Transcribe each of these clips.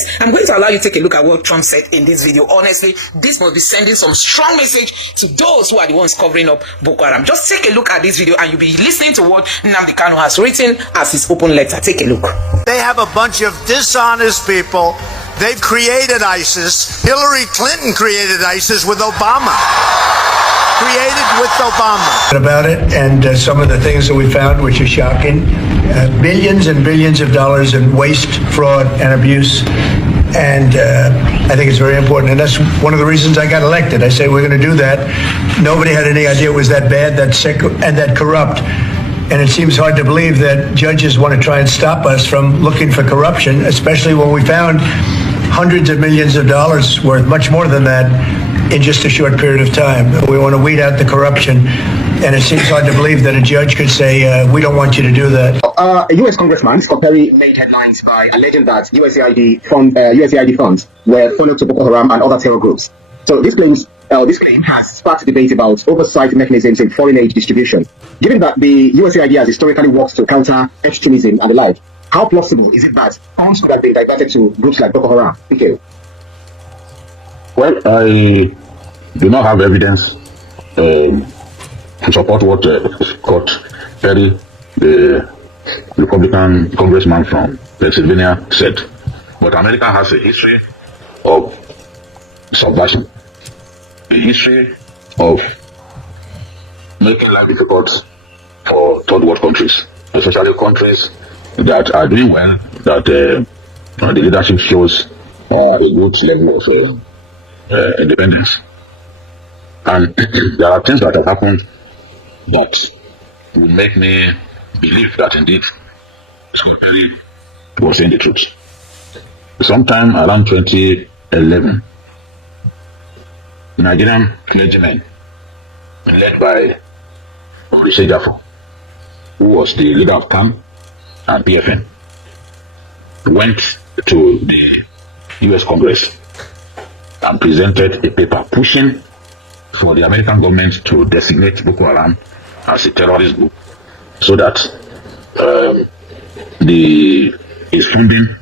guys, I'm going to allow you to take a look at what Trump said in this video. Honestly, this must be sending some strong message to those who are the ones covering up Boko Haram. Just take a look at this video and you'll be listening to what Nnamdi Kanu has written as his open letter. Take a look. They have a bunch of dishonest people. They've created ISIS. Hillary Clinton created ISIS with Obama. Created with Obama. About it, and some of the things that we found, which are shocking, billions and billions of dollars in waste, fraud, and abuse. And I think it's very important, and that's one of the reasons I got elected. I say we're going to do that. Nobody had any idea it was that bad, that sick, and that corrupt. And it seems hard to believe that judges want to try and stop us from looking for corruption, especially when we found hundreds of millions of dollars worth, much more than that, in just a short period of time. We want to weed out the corruption, and it seems hard to believe that a judge could say, we don't want you to do that. A U.S. Congressman, Scott Perry, made headlines by alleging that USAID funds were funneled to Boko Haram and other terror groups. So this claim has sparked debate about oversight mechanisms in foreign aid distribution. Given that the USAID has historically worked to counter extremism and the like, how plausible is it that funds could have been diverted to groups like Boko Haram? Thank you. Well, I do not have evidence to support what Scott Perry, the Republican congressman from Pennsylvania, said. But America has a history of subversion, a history of making life difficult for third world countries, especially countries that are doing well, that the leadership shows a good level of independence. And there are things that have happened that will make me believe that indeed Scott Perry was saying the truth. Sometime around 2011, Nigerian clergymen led by Orisha Jafo, who was the leader of CAM and PFN, went to the US Congress and presented a paper pushing for the American government to designate Boko Haram as a terrorist group, so that its funding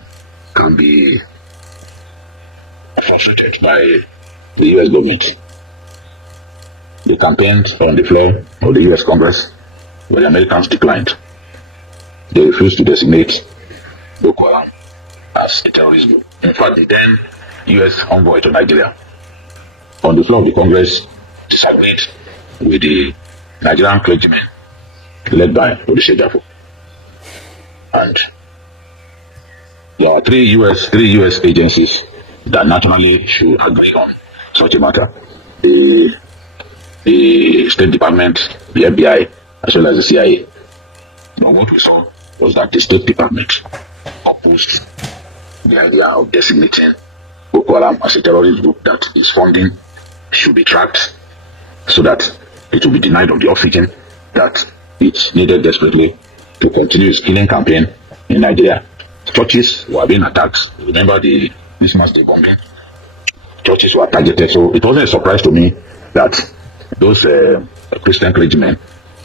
can be frustrated by the US government. They campaigned on the floor of the US Congress, but the Americans declined. They refused to designate Boko Haram as a terrorist group. In fact, the then US envoy to Nigeria, on the floor of the Congress, disagreed with the Nigerian clergymen led by Orisha Jafo. And there are three US agencies that naturally should agree on such a matter: the State Department, the FBI, as well as the CIA. Now, what we saw was that the State Department opposed the idea of designating Boko Haram as a terrorist group, that its funding should be tracked so that it will be denied of the oxygen that it needed desperately to continue its killing campaign in Nigeria. Churches were being attacked. Remember the Christmas Day bombing? Churches were targeted. So it wasn't a surprise to me that those Christian clergymen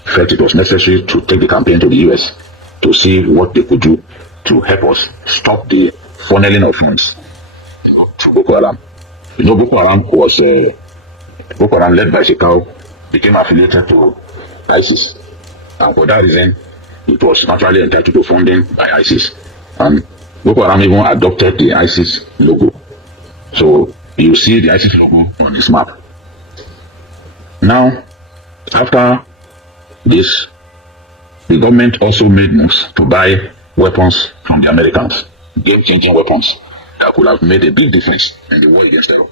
felt it was necessary to take the campaign to the US to see what they could do to help us stop the funneling of funds to Boko Haram. You know, Boko Haram was Boko Haram, led by Shekau, became affiliated to ISIS, and for that reason, it was naturally entitled to funding by ISIS. And Boko Haram even adopted the ISIS logo. So you see the ISIS logo on this map. Now, after this, the government also made moves to buy weapons from the Americans, game-changing weapons that could have made a big difference in the war against terror.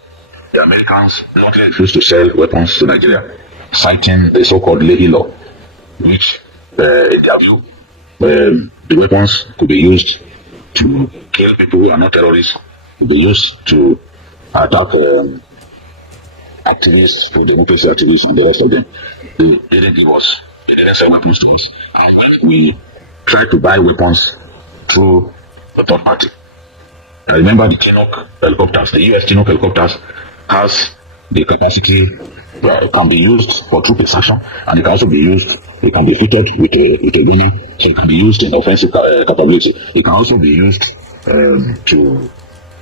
The Americans bluntly refused to sell weapons to Nigeria, citing the so-called Leahy Law, which, in their view, the weapons could be used to kill people who are not terrorists, could be used to attack activists, for democracy activists, and the rest of them. They didn't sell weapons to us. And when we tried to buy weapons through the third party, I remember the Chinook helicopters, the US Chinook helicopters has the capacity where it can be used for troop extraction, and it can also be used, it can be fitted with a gunner, so it can be used in offensive capability. It can also be used to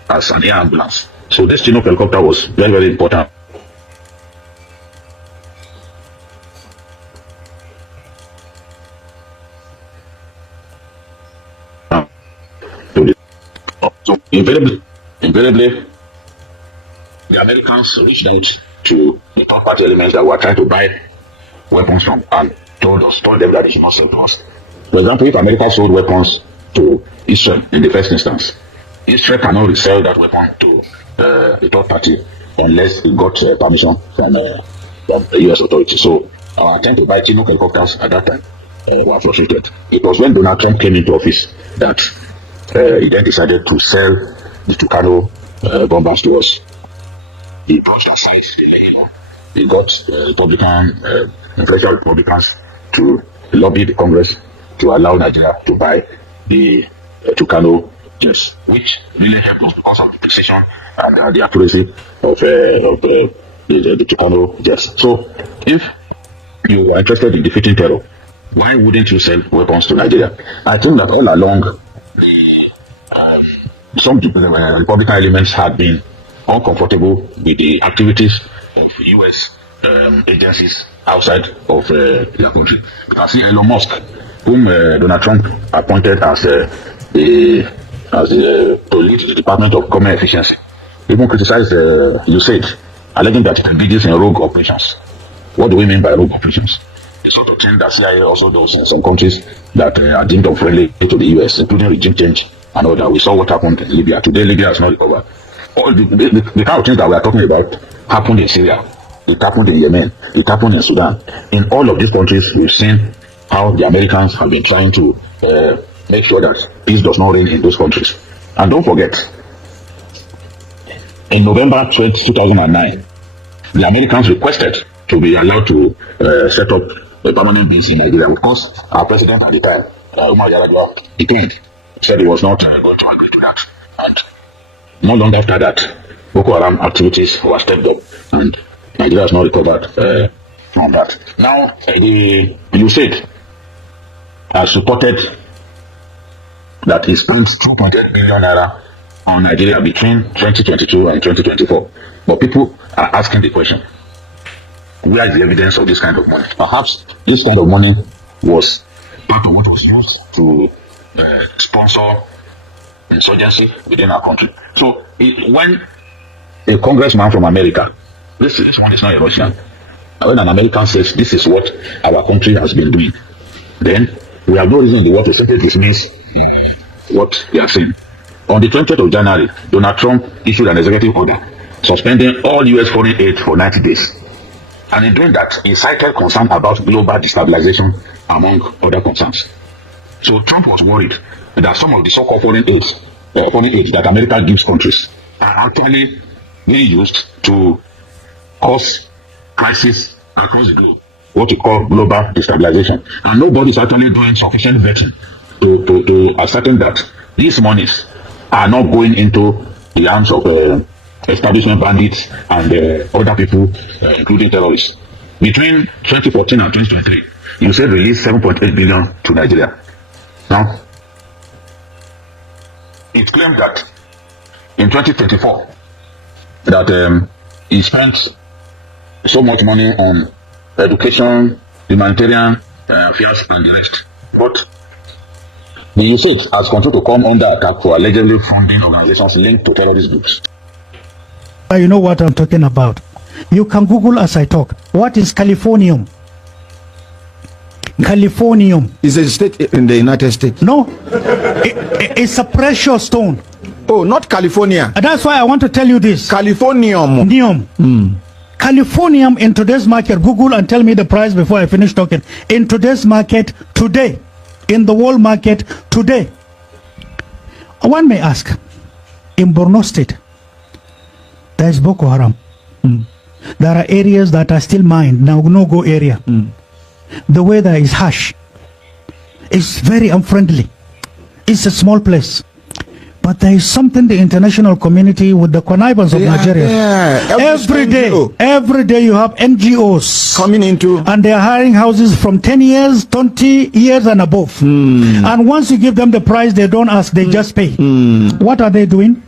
as an air ambulance. So this Chinook helicopter was very, very important. So invariably, the Americans reached out to the third-party elements that were trying to buy weapons from and told them that they should not sell to us. For example, if America sold weapons to Israel in the first instance, Israel cannot resell that weapon to the third party unless it got permission from the US authorities. So our attempt to buy Chinook helicopters at that time were frustrated. It was when Donald Trump came into office that he then decided to sell the Tucano bombers to us. He pushed aside the legislation. He got influential Republicans to lobby the Congress to allow Nigeria to buy the Tucano jets, which really helped us because of the precision and the accuracy of the Tucano jets. So, if you are interested in defeating terror, why wouldn't you sell weapons to Nigeria? I think that all along, some Republican elements had been uncomfortable with the activities of U.S. Agencies outside of their country. You can see Elon Musk, whom Donald Trump appointed as to lead the Department of Government Efficiency, even criticized USAID, alleging that it engages in rogue operations. What do we mean by rogue operations? The sort of thing that CIA also does in some countries that are deemed unfriendly to the U.S., including regime change and all that. We saw what happened in Libya. Today, Libya has not recovered. All the kind of things that we are talking about happened in Syria. It happened in Yemen. It happened in Sudan. In all of these countries, we've seen how the Americans have been trying to make sure that peace does not reign in those countries. And don't forget, in November 2009, the Americans requested to be allowed to set up a permanent base in Nigeria. Of course, our president at the time, Umar Yar'Adua, declined. Said he was not going to agree to that. And not long after that, Boko Haram activities were stepped up, and Nigeria has not recovered from that. Now, the USAID has reported that he spent 2.8 billion naira on Nigeria between 2022 and 2024. But people are asking the question, where is the evidence of this kind of money? Perhaps this kind of money was part of what was used to sponsor insurgency within our country. So when a congressman from America, this one is not a Russian, when an American says this is what our country has been doing, then we have no reason in the world to simply dismiss what they are saying. On the 20th of January, Donald Trump issued an executive order suspending all U.S. foreign aid for 90 days. And in doing that, he cited concern about global destabilization among other concerns. So Trump was worried that some of the so-called foreign aid that America gives countries are actually being used to cause crisis across the globe, what we call global destabilization. And nobody is actually doing sufficient vetting to ascertain that these monies are not going into the hands of establishment bandits and other people, including terrorists. Between 2014 and 2023, you said release 7.8 billion to Nigeria. Now, it claimed that in 2024 that he spent so much money on education, humanitarian affairs, and the rest. But the usage has continued to come under attack for allegedly funding organizations linked to terrorist groups. You know what I'm talking about. You can Google as I talk. What is californium? Californium is a state in the United States. No, it's a precious stone. Oh, not California. That's why I want to tell you this. Californium. Californium in today's market. Google and tell me the price before I finish talking. In today's market today, in the world market today, one may ask, in Borno State, there is Boko Haram. There are areas that are still mined, now no-go area. The weather is harsh. It's very unfriendly. It's a small place. But there is something the international community with the connivance of Nigeria. Every day you have NGOs coming into, and they are hiring houses from 10 years, 20 years and above. And once you give them the price, they don't ask, they just pay. What are they doing?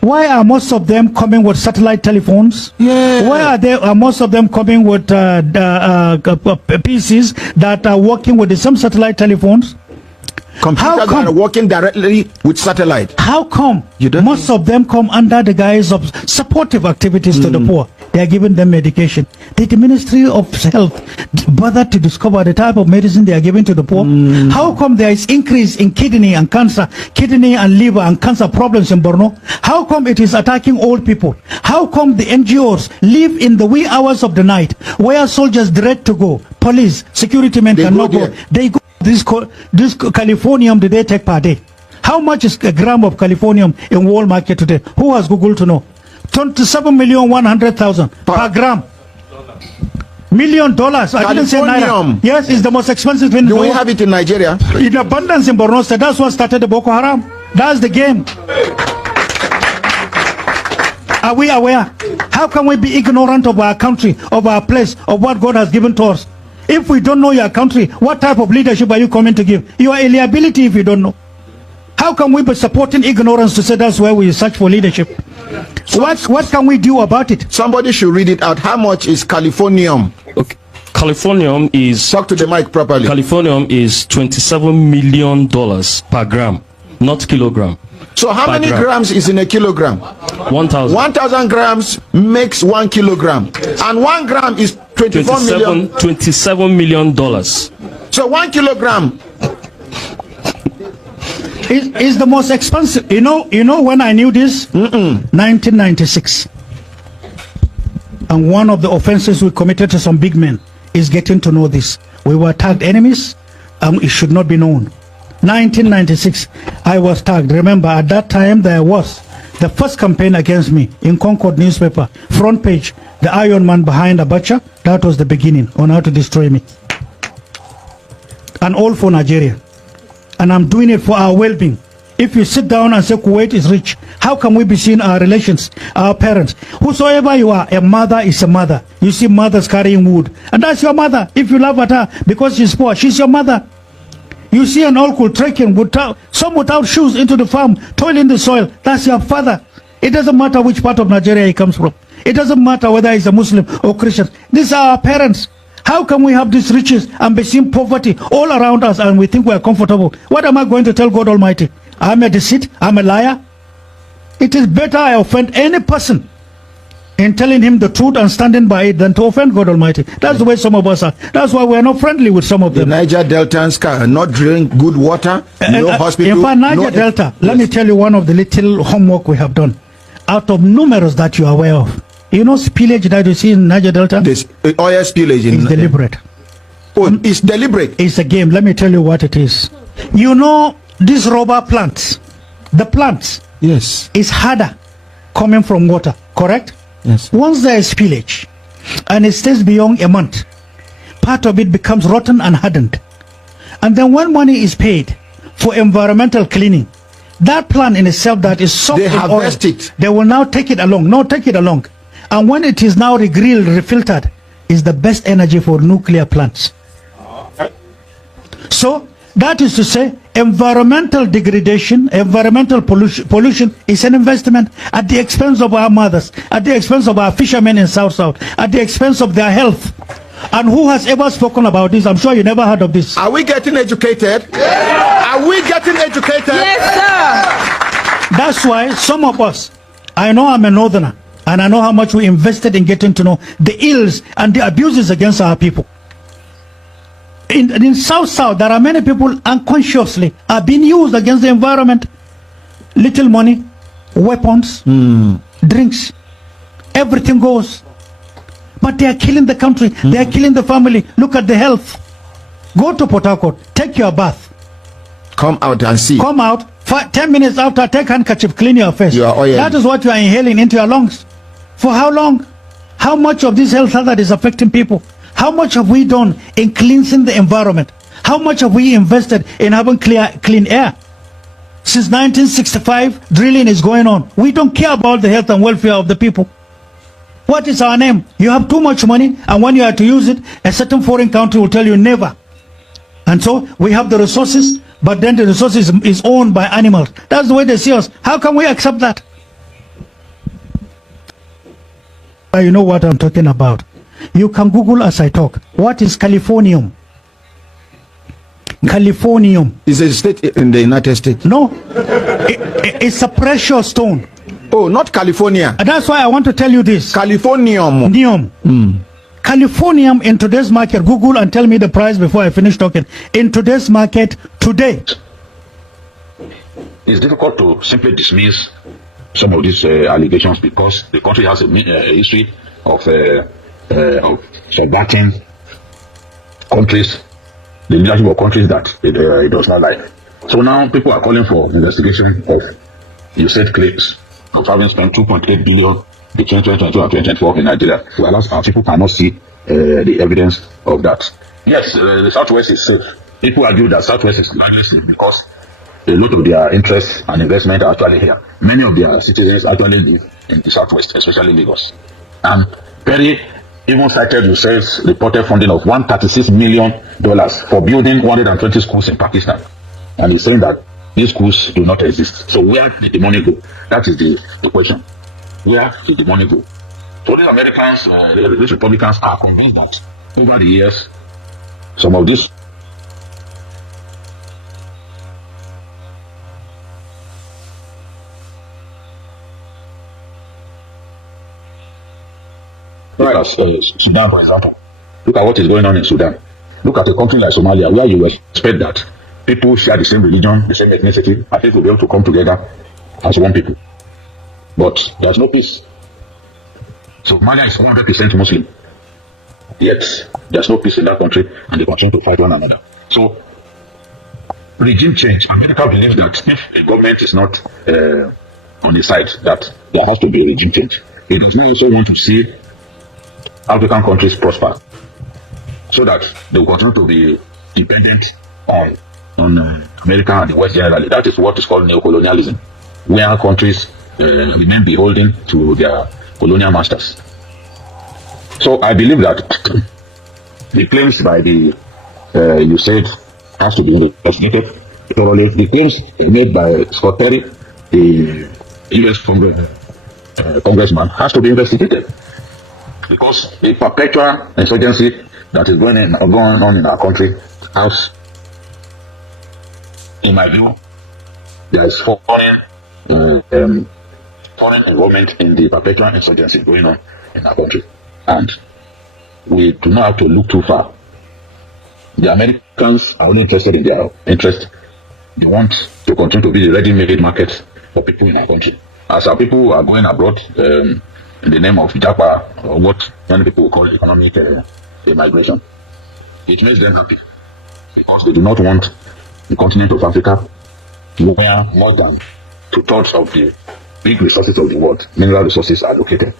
Why are most of them coming with satellite telephones? Yeah. Why are most of them coming with PCs that are working with the same satellite telephones? Computers that are working directly with satellite. How come You don't most of them come under the guise of supportive activities to the poor? They are giving them medication. Did the Ministry of Health bother to discover the type of medicine they are giving to the poor? How come there is increase in kidney and cancer, kidney and liver and cancer problems in Borno? How come it is attacking old people? How come the NGOs live in the wee hours of the night where soldiers dread to go? Police, security men cannot go. They go. This californium, do they take per day? How much is a gram of californium in world market today? Who has Google to know? 27,100,000 per gram. $1 million. I didn't say naira. Yes, it's the most expensive thing. Do we have it in Nigeria? In abundance in Borno State. That's what started the Boko Haram. That's the game. Are we aware? How can we be ignorant of our country, of our place, of what God has given to us? If we don't know your country, what type of leadership are you coming to give? You are a liability if you don't know. How can we be supporting ignorance to say that's where we search for leadership? What can we do about it? Somebody should read it out. How much is californium? Okay. Californium is... Talk to the mic properly. Californium is $27 million per gram, not kilogram. So how many grams is in a kilogram? 1,000. 1,000 grams makes 1 kilogram. And 1 gram is 24 million. $27 million. So 1 kilogram is the most expensive. You know when I knew this? 1996. And one of the offenses we committed to some big men is getting to know this. We were tagged enemies, and it should not be known. 1996, I was tagged. Remember, at that time there was the first campaign against me in Concord newspaper, front page, the Iron Man behind Abacha. That was the beginning on how to destroy me. And all for Nigeria. And I'm doing it for our well-being. If you sit down and say Kuwait is rich, how can we be seeing our relations, our parents? Whosoever you are, a mother is a mother. You see mothers carrying wood, and that's your mother. If you laugh at her because she's poor, she's your mother. You see an uncle trekking some without shoes into the farm, toiling the soil. That's your father. It doesn't matter which part of Nigeria he comes from. It doesn't matter whether he's a Muslim or Christian. These are our parents. How can we have these riches and be seeing poverty all around us and we think we are comfortable? What am I going to tell God Almighty? I'm a deceit? I'm a liar? It is better I offend any person in telling him the truth and standing by it than to offend God Almighty. That's the way some of us are. That's why we're not friendly with some of them. The Niger Deltans are not drinking good water, no hospital. In fact, Niger Delta, let me tell you one of the little homework we have done. Out of numerous that you are aware of, you know spillage that you see in Niger Delta? This oil spillage is deliberate. Oh, it's deliberate. It's a game. Let me tell you what it is. You know these rubber plants, the plants, yes, is harder coming from water, correct? Yes. Once there is spillage and it stays beyond a month, part of it becomes rotten and hardened. And then when money is paid for environmental cleaning, that plant in itself that is soft in oil, they will now take it along. No, take it along. And when it is now regrilled, refiltered, is the best energy for nuclear plants. So that is to say, environmental degradation, environmental pollution is an investment at the expense of our mothers, at the expense of our fishermen in South, at the expense of their health. And who has ever spoken about this? I'm sure you never heard of this. Are we getting educated? Yeah. Are we getting educated? Yes, sir. That's why some of us, I know I'm a northerner, and I know how much we invested in getting to know the ills and the abuses against our people. In South, there are many people unconsciously are being used against the environment. Little money, weapons, drinks, everything goes. But they are killing the country. They are killing the family. Look at the health. Go to Port Harcourt, take your bath. Come out and see. Come out. 10 minutes after, take handkerchief, clean your face. That is what you are inhaling into your lungs. For how long? How much of this health hazard is affecting people? How much have we done in cleansing the environment? How much have we invested in having clean air? Since 1965, drilling is going on. We don't care about the health and welfare of the people. What is our name? You have too much money, and when you are to use it, a certain foreign country will tell you never. And so we have the resources, but then the resources is owned by animals. That's the way they see us. How can we accept that? You know what I'm talking about. You can Google as I talk. What is californium? Californium. Is a state in the United States? No. It's a precious stone. Oh, not California. And that's why I want to tell you this. Californium. Californium in today's market. Google and tell me the price before I finish talking. In today's market today. It's difficult to simply dismiss some of these allegations because the country has a history of subverting countries, the leadership of countries that it does not like. So now people are calling for investigation of USAID claims of having spent 2.8 billion between 2022 and 2024 in Nigeria. Well, our people cannot see the evidence of that. Yes, the Southwest is safe. People argue that Southwest is largely safe because a lot of their interests and investment are actually here. Many of their citizens actually live in the Southwest, especially Lagos. And Perry even cited USAID's reported funding of $136 million for building 120 schools in Pakistan. And he's saying that these schools do not exist. So where did the money go? That is the question. Where did the money go? So these Americans, these Republicans are convinced that over the years, some of these Look at Sudan, for example. Look at what is going on in Sudan. Look at a country like Somalia, where you expect that people share the same religion, the same ethnicity, and people will be able to come together as one people. But there's no peace. Somalia is 100% Muslim. Yet, there's no peace in that country, and they continue to fight one another. So, regime change. America believes that if the government is not on the side, that there has to be a regime change. It does not also want to see African countries prosper, so that they will continue to be dependent on America and the West generally. That is what is called neocolonialism, where countries remain beholden to their colonial masters. So I believe that the claims by the USAID has to be investigated thoroughly. The claims made by Scott Perry, the U.S. congressman, has to be investigated. Because the perpetual insurgency that is going on in our country has, in my view, there is foreign involvement in the perpetual insurgency going on in our country. And we do not have to look too far. The Americans are only interested in their interest. They want to continue to be the ready-made market for people in our country. As our people are going abroad, in the name of Japa, or what many people will call economic migration, it makes them happy because they do not want the continent of Africa, where more than 2/3 of the big resources of the world, mineral resources, are located.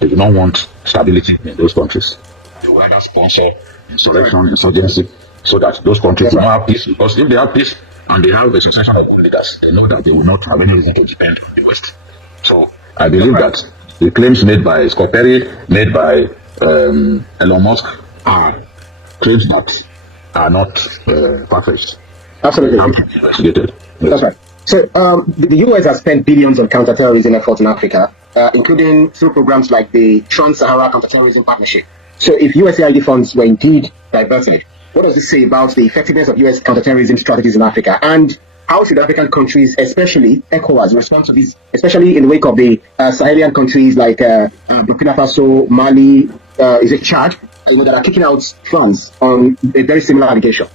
They do not want stability in those countries. They will rather sponsor insurrection, insurgency, so that those countries will not have peace. Because if they have peace and they have a succession of leaders, they know that they will not have any reason to depend on the West. So I believe that the claims made by Scott Perry, made by Elon Musk, are claims that are not far-fetched. Absolutely. Investigated. Yes. That's right. So the U.S. has spent billions on counterterrorism efforts in Africa, including through programs like the Trans-Sahara Counterterrorism Partnership. So if USAID funds were indeed diverted, what does this say about the effectiveness of U.S. counterterrorism strategies in Africa? And how should African countries, especially ECOWAS, respond to this, especially in the wake of the Sahelian countries like Burkina Faso, Mali, is it Chad, that are kicking out France on a very similar allegation?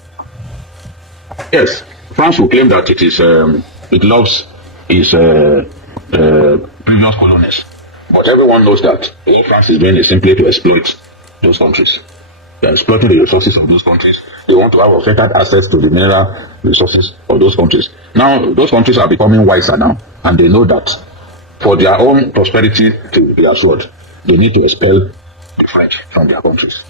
Yes, France will claim that it loves its previous colonies, but everyone knows that all France is doing is simply to exploit those countries. They are exploiting the resources of those countries. They want to have unfettered access to the mineral resources of those countries. Now, those countries are becoming wiser now, and they know that for their own prosperity to be assured, they need to expel the French from their countries.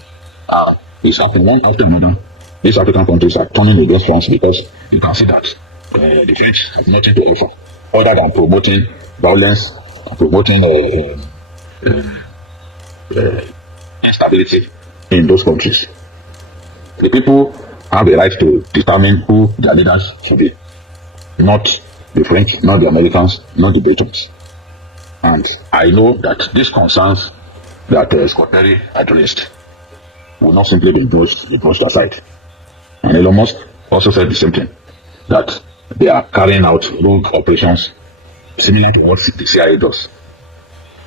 It's happening one after another. These African countries are turning against France because you can see that the French have nothing to offer other than promoting violence, promoting instability in those countries. The people have a right to determine who their leaders should be. Not the French, not the Americans, not the Britons. And I know that this concerns that Scott Perry addressed will not simply be brushed aside. And Elon Musk also said the same thing, that they are carrying out rogue operations similar to what the CIA does.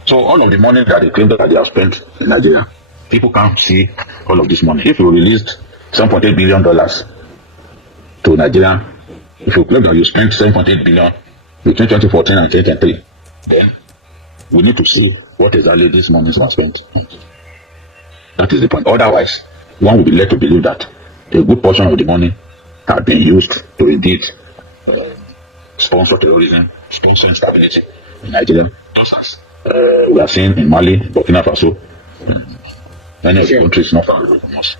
So all of the money that they claim that they have spent in Nigeria, people can't see all of this money. If you released $7.8 billion to Nigeria, if you claim that you spent $7.8 billion between 2014 and 2023, then we need to see what exactly these monies are spent. That is the point. Otherwise, one will be led to believe that a good portion of the money had been used to indeed sponsor terrorism, sponsor instability in Nigeria, just as we are seeing in Mali, Burkina Faso, many of the countries not far away from us.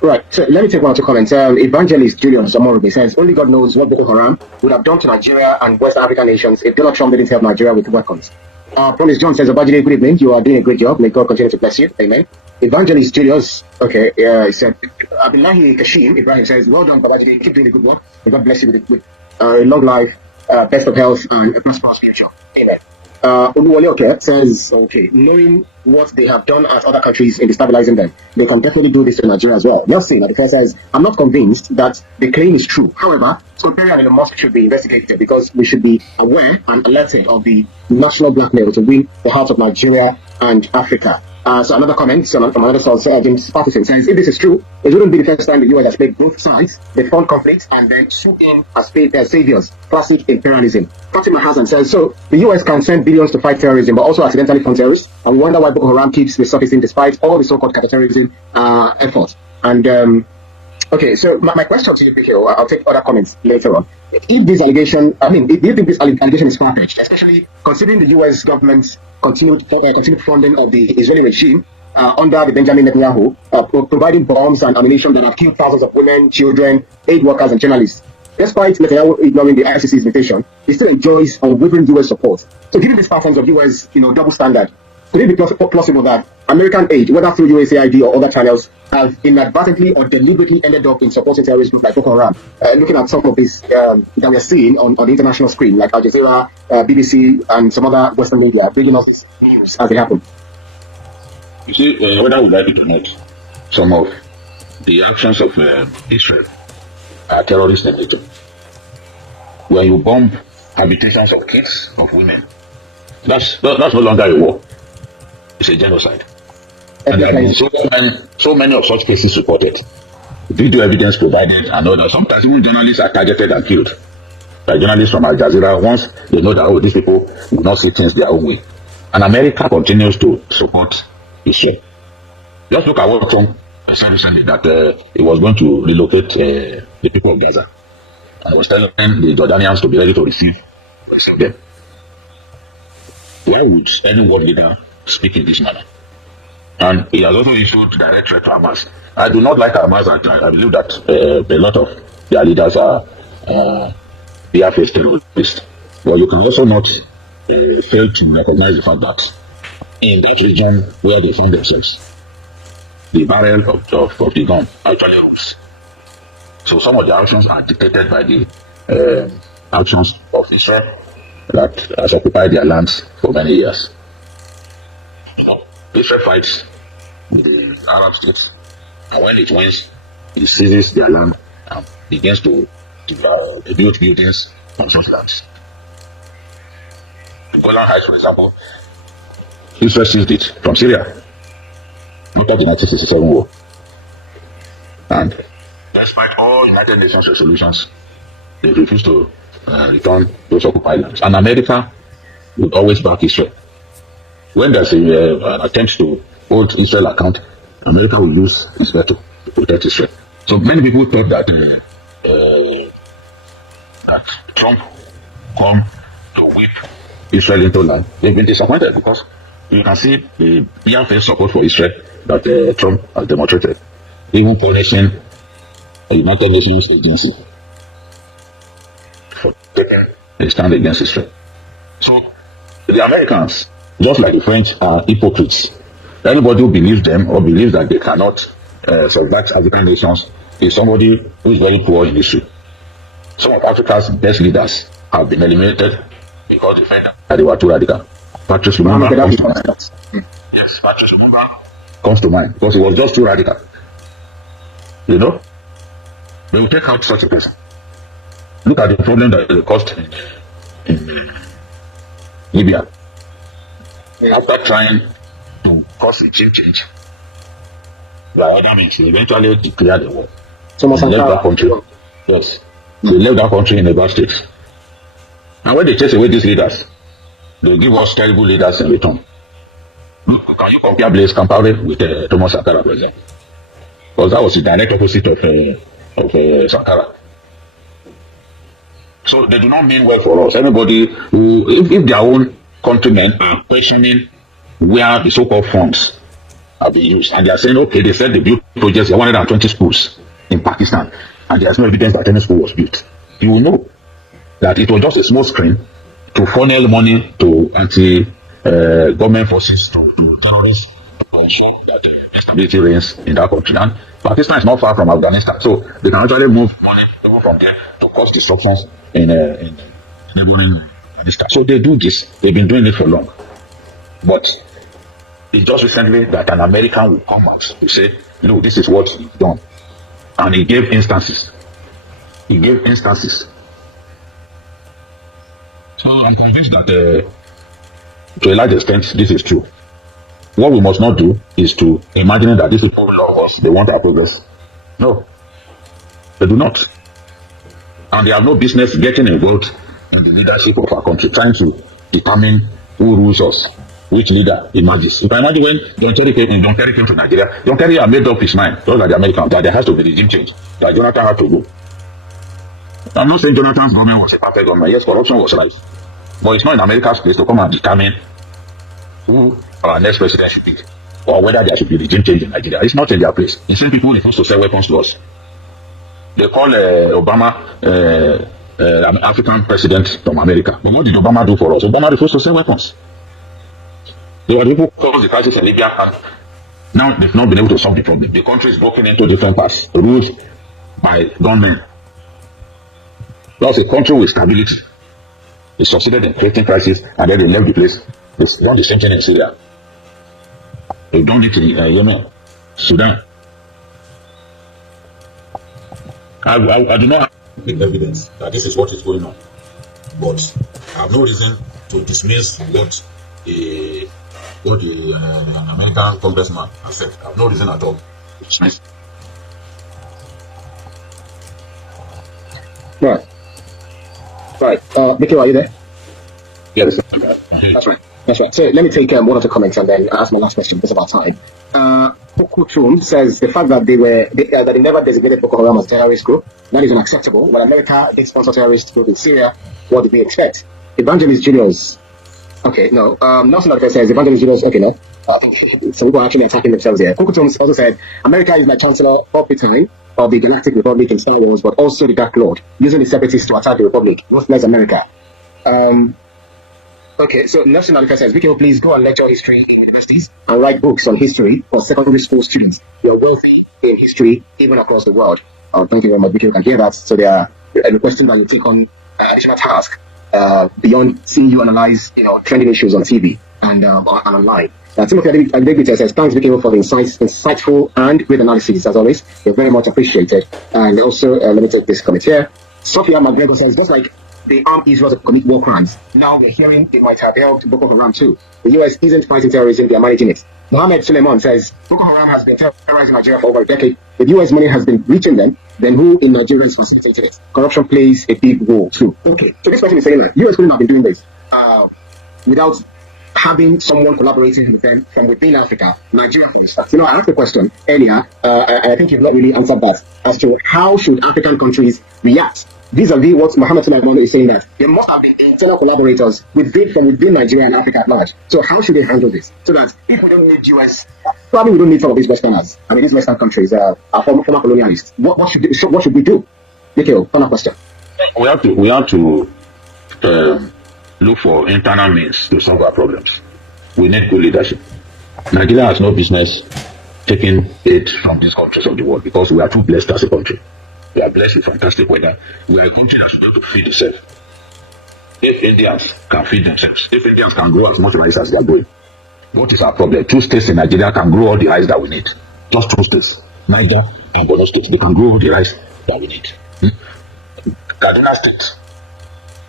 Right, so let me take one or two comments. Evangelist Julian Samorobi says, only God knows what Boko Haram would have done to Nigeria and West African nations if Donald Trump didn't help Nigeria with weapons. Promise John says, Obajide, good evening. You are doing a great job. May God continue to bless you. Amen. Evangelist Julius, okay, he said, Abdullahi Kashim, Ibrahim says, well done, Obajide. Keep doing the good work. May God bless you with a long life, best of health, and a prosperous future. Amen. Oluwole says, okay, knowing what they have done at other countries in destabilizing them, they can definitely do this to Nigeria as well. Nelson at the first says, I'm not convinced that the claim is true. However, Scott Perry and Elon Musk should be investigated because we should be aware and alerted of the national blackmail to win the hearts of Nigeria and Africa. So another comment from another source, James Patterson says, if this is true, it wouldn't be the first time the US has played both sides. They fund conflicts and then swoop in as saviors. Classic imperialism. Fatima Hassan says, so the US can send billions to fight terrorism, but also accidentally fund terrorists. And we wonder why Boko Haram keeps resurfacing despite all the so-called counterterrorism efforts. And okay, so my question to you, Bikio, I'll take other comments later on. If this allegation, do you think this allegation is far-fetched, especially considering the U.S. government's continued funding of the Israeli regime under the Benjamin Netanyahu, providing bombs and ammunition that have killed thousands of women, children, aid workers, and journalists? Despite Netanyahu ignoring the ICC's invitation, he still enjoys unwavering U.S. support. So given this patterns of U.S. double standard, could it be plausible that American aid, whether through USAID or other channels, have inadvertently or deliberately ended up in supporting terrorist groups like Boko Haram? Looking at some of this that we're seeing on the international screen, like Al Jazeera, BBC, and some other Western media, bringing us this news as they happen. You see, whether we like it or not, some of the actions of Israel are terrorist in nature. When you bomb habitations of kids, of women, that's no longer a war. It's a genocide. And there have been so many of such cases reported. Video evidence provided and all that. Sometimes even journalists are targeted and killed. Like journalists from Al Jazeera, once they know that, these people will not see things their own way. And America continues to support Israel. Just look at what Trump said recently, that he was going to relocate the people of Gaza. And he was telling the Jordanians to be ready to receive them. Why would any world leader speak in this manner? And he has also issued direct threat to Hamas. I do not like Hamas, and I believe that a lot of their leaders are fear-faced terrorists. But you can also not fail to recognize the fact that in that region where they found themselves, the barrel of the gun actually rose. So some of the actions are dictated by the actions of Israel that has occupied their lands for many years. Israel fights with the Arab states, and when it wins, it seizes their land and begins to build buildings on such lands. The Golan Heights, for example, Israel seized it from Syria after the 1967 war. And despite all United Nations resolutions, they refused to return those occupied lands. And America would always back Israel. When there's an attempt to hold Israel account, America will use Israel to protect Israel. So many people thought that Trump come to whip Israel into land. They've been disappointed because you can see the bare-faced support for Israel that Trump has demonstrated, even punishing a United Nations agency for taking a stand against Israel. So the Americans, just like the French, are hypocrites. Anybody who believes them or believes that they cannot subvert African nations is somebody who is very poor in history. Some of Africa's best leaders have been eliminated because they felt that they were too radical. Patrice Lumumba comes to mind. Yes, Patrice Lumumba comes to mind because he was just too radical. You know, they will take out such a person. Look at the problem that it caused in Libya. After trying to cause regime change, by other means, they eventually declared the war. They left that country. Yes, they left that country in a bad state. And when they chase away these leaders, they give us terrible leaders in return. Look, can you compare Blaise Compaoré with Thomas Sankara, president? Because that was the direct opposite of Sankara. So they do not mean well for us. Everybody who, if their own countrymen are questioning where the so-called funds are being used, and they are saying, okay, they said they built projects, 120 schools in Pakistan, and there's no evidence that any school was built. You will know that it was just a small screen to funnel money to anti-government forces, to terrorists, to ensure that stability reigns in that country. And Pakistan is not far from Afghanistan, so they can actually move money from there to cause disruptions in neighboring Afghanistan. So they do this. They've been doing it for long. But it's just recently that an American will come out to say, no, this is what you've done. And he gave instances. He gave instances. So I'm convinced that to a large extent this is true. What we must not do is to imagine that these people love us, they want our progress. No, they do not. And they have no business getting involved in the leadership of our country, trying to determine who rules us, which leader emerges. You can imagine when John Kerry came to Nigeria, John Kerry had made up his mind, just like the Americans, that there has to be regime change, that Jonathan had to go. I'm not saying Jonathan's government was a perfect government. Yes, corruption was right. But it's not in America's place to come and determine who our next president should be, or whether there should be regime change in Nigeria. It's not in their place. The same people refuse to sell weapons to us. They call Obama an African president from America. But what did Obama do for us? Obama refused to sell weapons. There are people who caused the crisis in Libya, and now they've not been able to solve the problem. The country is broken into different parts, ruled by gunmen. That's a country with stability. They succeeded in creating crisis, and then they left the place. They've done the same thing in Syria. They've done it in Yemen, Sudan. I do not have the evidence that this is what is going on, but I have no reason to dismiss what the American congressman has said. I have no reason at all to dismiss. Right. Vicky, are you there? Yes. That's right. That's right. So let me take one of the comments and then ask my last question because of our time. Okutum says the fact that they never designated Boko Haram as a terrorist group, that is unacceptable. When America did sponsor terrorist group in Syria, what did we expect? Evangelist Julius. Okay, no. Nelson Adker says Evangelist Julius. Okay, no. I think some people are actually attacking themselves here. Okutum also said America is my chancellor of the time of the Galactic Republic in Star Wars, but also the Dark Lord, using the separatists to attack the Republic. Most bless America. Okay, so Nelson Adker says, Vicky, please go and lecture history in universities and write books on history for secondary school students. You're wealthy in history, even across the world. Thank you very much, Vicky. You can hear that. So they are requesting that you take on additional task beyond seeing you analyze, trending issues on TV and online. Timothy Adebita says, thanks, Vicky, for the insightful and great analysis, as always. They're very much appreciated. And also, let me take this comment here. Sophia McGregor says, just like they arm Israel to commit war crimes, now we're hearing they might have helped Boko Haram too. The US isn't fighting terrorism, they are managing it. Mohammed Suleiman says, Boko Haram has been terrorizing Nigeria for over a decade. If US money has been reaching them, then who in Nigeria is facilitating it? Corruption plays a big role too. Okay, so this person is saying that US couldn't have been doing this without having someone collaborating with them from within Africa, Nigeria for instance. I asked the question earlier, and I think you've not really answered that, as to how should African countries react vis-a-vis what Mohammed Sulaiman is saying, that there must have been internal collaborators from within Nigeria and Africa at large. So how should they handle this? So that if we don't need US, probably we don't need some of these Westerners. I mean, these Western countries are former colonialists. What should we do? Nikhil, final question. We have to look for internal means to solve our problems. We need good leadership. Nigeria has no business taking aid from these countries of the world because we are too blessed as a country. We are blessed with fantastic weather. We are a country that's going to feed itself. If Indians can feed themselves, if Indians can grow as much rice as they are growing, What is our problem? 2 states in Nigeria can grow all the rice that we need. Just 2 states, Niger and Borno State. They can grow all the rice that we need. Kaduna State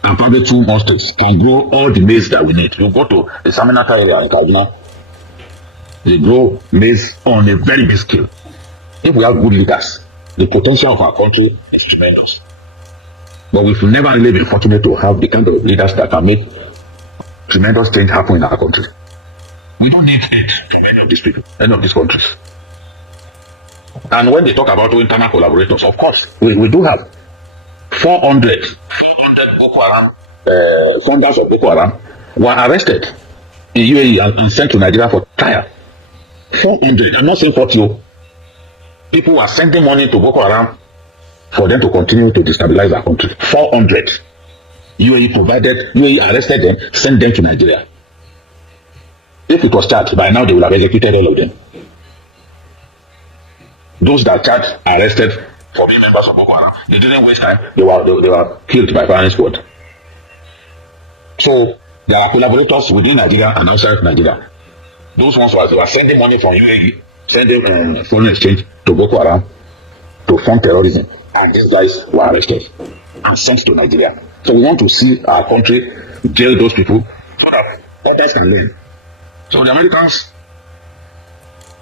and probably 2 more states can grow all the maize that we need. You go to the Saminaka area in Kaduna, they grow maize on a very big scale. If we have good leaders, the potential of our country is tremendous. But we've never really been fortunate to have the kind of leaders that can make tremendous change happen in our country. We don't need aid to many of these people, any of these countries. And when they talk about internal collaborators, of course, we do have 400 Boko Haram, founders of Boko Haram were arrested in UAE and sent to Nigeria for trial. 400, I'm not saying 40. People were sending money to Boko Haram for them to continue to destabilize our country. 400. UAE arrested them, sent them to Nigeria. If it was charged, by now they would have executed all of them. Those that charged, arrested for being members of Boko Haram, they didn't waste time. They were killed by firing squad. So there are collaborators within Nigeria and outside of Nigeria. Those ones were sending money from UAE, sending foreign exchange to Boko Haram to fund terrorism, and these guys were arrested and sent to Nigeria. So we want to see our country jail those people so that others can learn. So the Americans,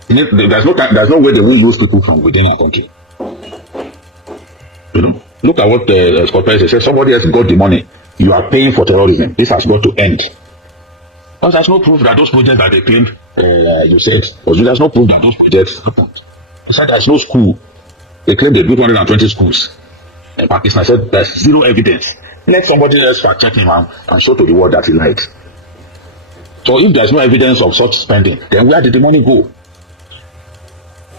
there's no way they will use people from within our country. You know, look at what Scott Perry said. Somebody else got the money. You are paying for terrorism. This has got to end. Because there's no proof that those projects that they claimed, you said, there's no proof that those projects happened. He said there's no school. They claimed they built 120 schools in Pakistan. I said there's zero evidence. Let somebody else fact check him and show to the world that he lied. So if there's no evidence of such spending, then where did the money go?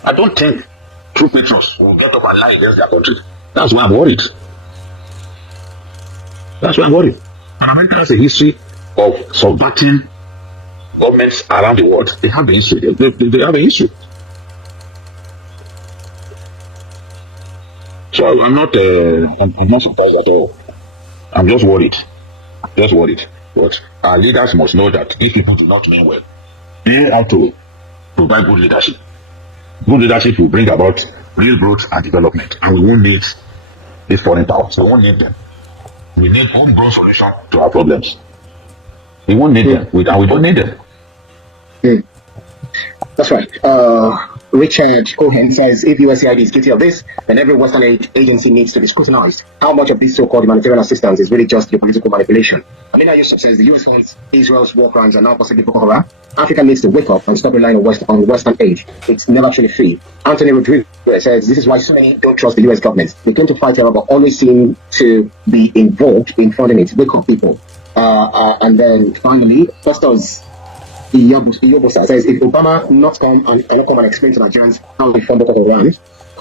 I don't think true patriots will get up and lie against their country. That's why I'm worried. That's why I'm worried. And America has a history of subverting governments around the world. They have a history. They have a history. So I'm not surprised at all. I'm just worried. Just worried. But our leaders must know that if people do not mean well, they have to provide good leadership. Good leadership will bring about real growth and development, and we won't need these foreign powers. We won't need them. We need homegrown solution to our problems. We won't need them, and we don't need them. That's right. Richard Cohen says if USAID is guilty of this, then every Western aid agency needs to be scrutinized. How much of this so-called humanitarian assistance is really just geopolitical manipulation? Amina Yusuf says the US funds Israel's war crimes and now possibly Boko Haram. Africa needs to wake up and stop relying on Western aid. It's never truly free. Anthony Rodriguez says this is why so many don't trust the US government. They claim to fight terror but always seem to be involved in funding it. Wake up, people. And then finally, Festus Iyobosa says if Obama cannot come and explain to Nigerians how they fund Boko Haram,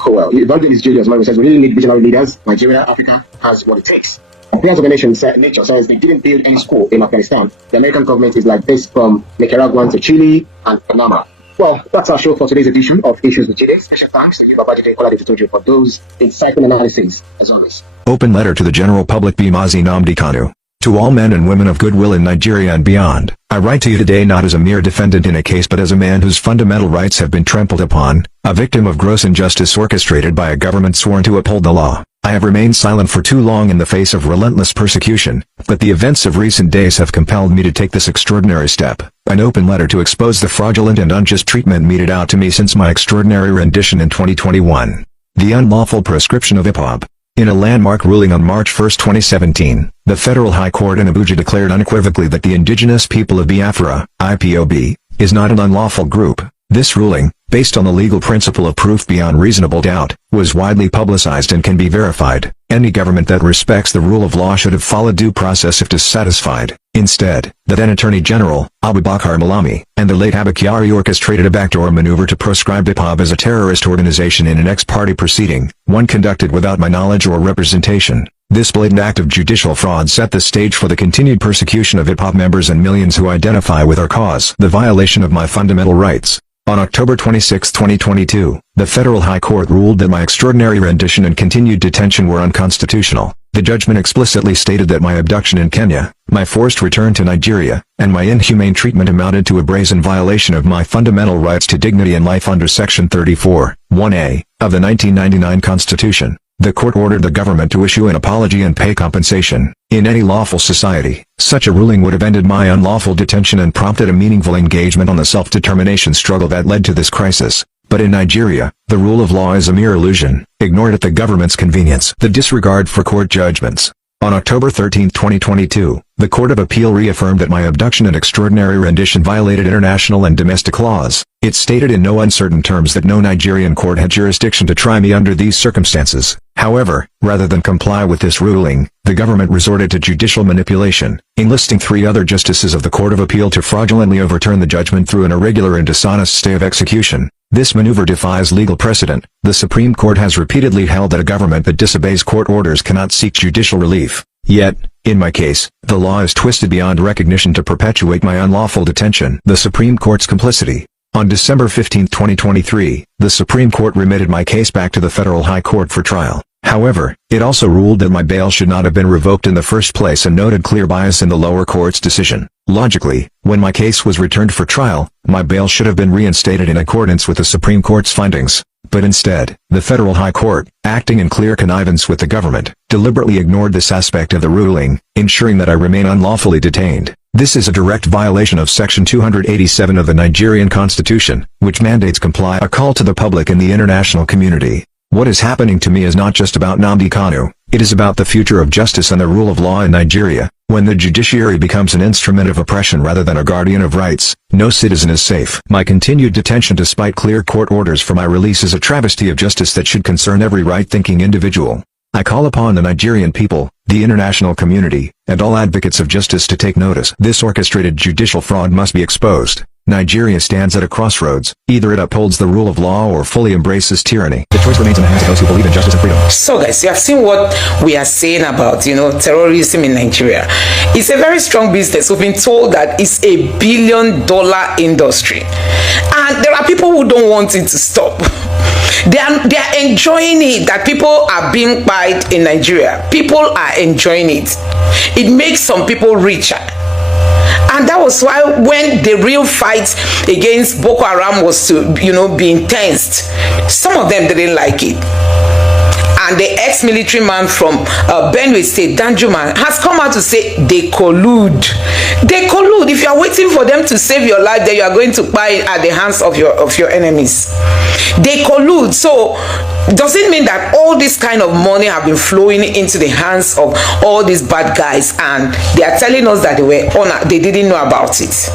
well, Evangelist Julius Mario says we really need visionary leaders. Nigeria, Africa has what it takes. Players of the Nature says they didn't build any school in Afghanistan. The American government is like this from Nicaragua to Chile and Panama. Well, that's our show for today's edition of Issues with Jide. Special thanks to you, Babajide Oladitutoju, for those insightful analyses, as always. Open letter to the general public B. Mazi Nnamdi Kanu. To all men and women of goodwill in Nigeria and beyond, I write to you today not as a mere defendant in a case but as a man whose fundamental rights have been trampled upon, a victim of gross injustice orchestrated by a government sworn to uphold the law. I have remained silent for too long in the face of relentless persecution, but the events of recent days have compelled me to take this extraordinary step, an open letter to expose the fraudulent and unjust treatment meted out to me since my extraordinary rendition in 2021. The unlawful proscription of IPOB. In a landmark ruling on March 1, 2017, the Federal High Court in Abuja declared unequivocally that the indigenous people of Biafra, IPOB, is not an unlawful group. This ruling, based on the legal principle of proof beyond reasonable doubt, was widely publicized and can be verified. Any government that respects the rule of law should have followed due process if dissatisfied. Instead, the then Attorney General, Abubakar Malami, and the late Abba Kyari orchestrated a backdoor maneuver to proscribe IPOB as a terrorist organization in an ex-party proceeding, one conducted without my knowledge or representation. This blatant act of judicial fraud set the stage for the continued persecution of IPOB members and millions who identify with our cause. The violation of my fundamental rights. On October 26, 2022, the Federal High Court ruled that my extraordinary rendition and continued detention were unconstitutional. The judgment explicitly stated that my abduction in Kenya, my forced return to Nigeria, and my inhumane treatment amounted to a brazen violation of my fundamental rights to dignity and life under Section 34, 1A, of the 1999 Constitution. The court ordered the government to issue an apology and pay compensation. In any lawful society, such a ruling would have ended my unlawful detention and prompted a meaningful engagement on the self-determination struggle that led to this crisis. But in Nigeria, the rule of law is a mere illusion, ignored at the government's convenience. The disregard for court judgments. On October 13, 2022, the Court of Appeal reaffirmed that my abduction and extraordinary rendition violated international and domestic laws. It stated in no uncertain terms that no Nigerian court had jurisdiction to try me under these circumstances. However, rather than comply with this ruling, the government resorted to judicial manipulation, enlisting 3 other justices of the Court of Appeal to fraudulently overturn the judgment through an irregular and dishonest stay of execution. This maneuver defies legal precedent. The Supreme Court has repeatedly held that a government that disobeys court orders cannot seek judicial relief. Yet, in my case, the law is twisted beyond recognition to perpetuate my unlawful detention. The Supreme Court's complicity. On December 15, 2023, the Supreme Court remitted my case back to the Federal High Court for trial. However, it also ruled that my bail should not have been revoked in the first place and noted clear bias in the lower court's decision. Logically, when my case was returned for trial, my bail should have been reinstated in accordance with the Supreme Court's findings. But instead, the Federal High Court, acting in clear connivance with the government, deliberately ignored this aspect of the ruling, ensuring that I remain unlawfully detained. This is a direct violation of Section 287 of the Nigerian Constitution, which mandates comply. A call to the public and the international community. What is happening to me is not just about Nnamdi Kanu, it is about the future of justice and the rule of law in Nigeria. When the judiciary becomes an instrument of oppression rather than a guardian of rights, no citizen is safe. My continued detention despite clear court orders for my release is a travesty of justice that should concern every right-thinking individual. I call upon the Nigerian people, the international community, and all advocates of justice to take notice. This orchestrated judicial fraud must be exposed. Nigeria stands at a crossroads. Either it upholds the rule of law or fully embraces tyranny. The choice remains in the hands of those who believe in justice and freedom. So guys, you have seen what we are saying about, terrorism in Nigeria. It's a very strong business. We've been told that it's $1 billion industry. And there are people who don't want it to stop. They are enjoying it, that people are being buyed in Nigeria. People are enjoying it. It makes some people richer. And that was why when the real fight against Boko Haram was to, be intense, some of them didn't like it. And the ex-military man from Benue State, Danjuma, has come out to say they collude. They collude. If you are waiting for them to save your life, then you are going to buy at the hands of your enemies. They collude. So does it mean that all this kind of money have been flowing into the hands of all these bad guys, and they are telling us that they didn't know about it?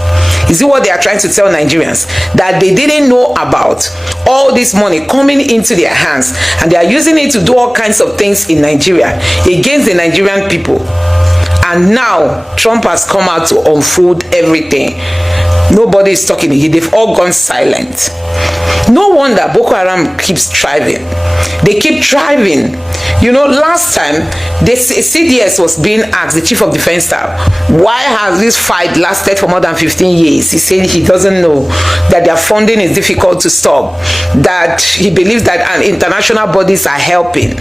Is it what they are trying to tell Nigerians? That they didn't know about all this money coming into their hands, and they are using it to do all kinds of things in Nigeria against the Nigerian people. And now Trump has come out to unfold everything. Nobody is talking. They've all gone silent. No wonder Boko Haram keeps thriving. They keep thriving. Last time the CDS was being asked, the chief of defense staff, why has this fight lasted for more than 15 years? He said he doesn't know, that their funding is difficult to stop, that he believes that international bodies are helping.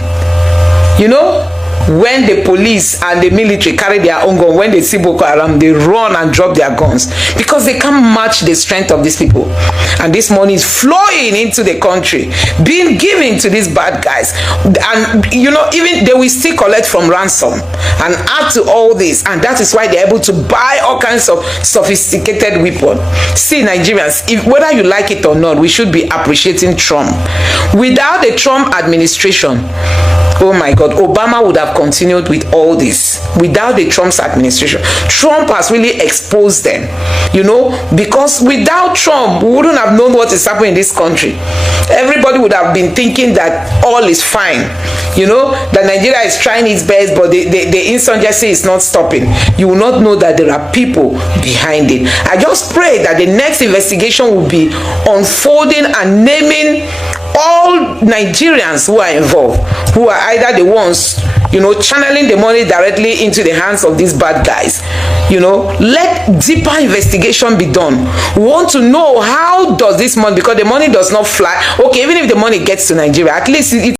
When the police and the military carry their own gun, when they see Boko Haram, they run and drop their guns because they can't match the strength of these people. And this money is flowing into the country, being given to these bad guys. And, even they will still collect from ransom and add to all this. And that is why they're able to buy all kinds of sophisticated weapons. See, Nigerians, whether you like it or not, we should be appreciating Trump. Without the Trump administration, oh my God, Obama would have continued with all this. Without the Trump's administration, Trump has really exposed them, because without Trump, we wouldn't have known what is happening in this country. Everybody would have been thinking that all is fine, that Nigeria is trying its best, but the insurgency is not stopping. You will not know that there are people behind it. I just pray that the next investigation will be unfolding and naming all Nigerians who are involved, who are either the ones, channeling the money directly into the hands of these bad guys. Let deeper investigation be done. We want to know, how does this money, because the money does not fly. Okay, even if the money gets to Nigeria, at least it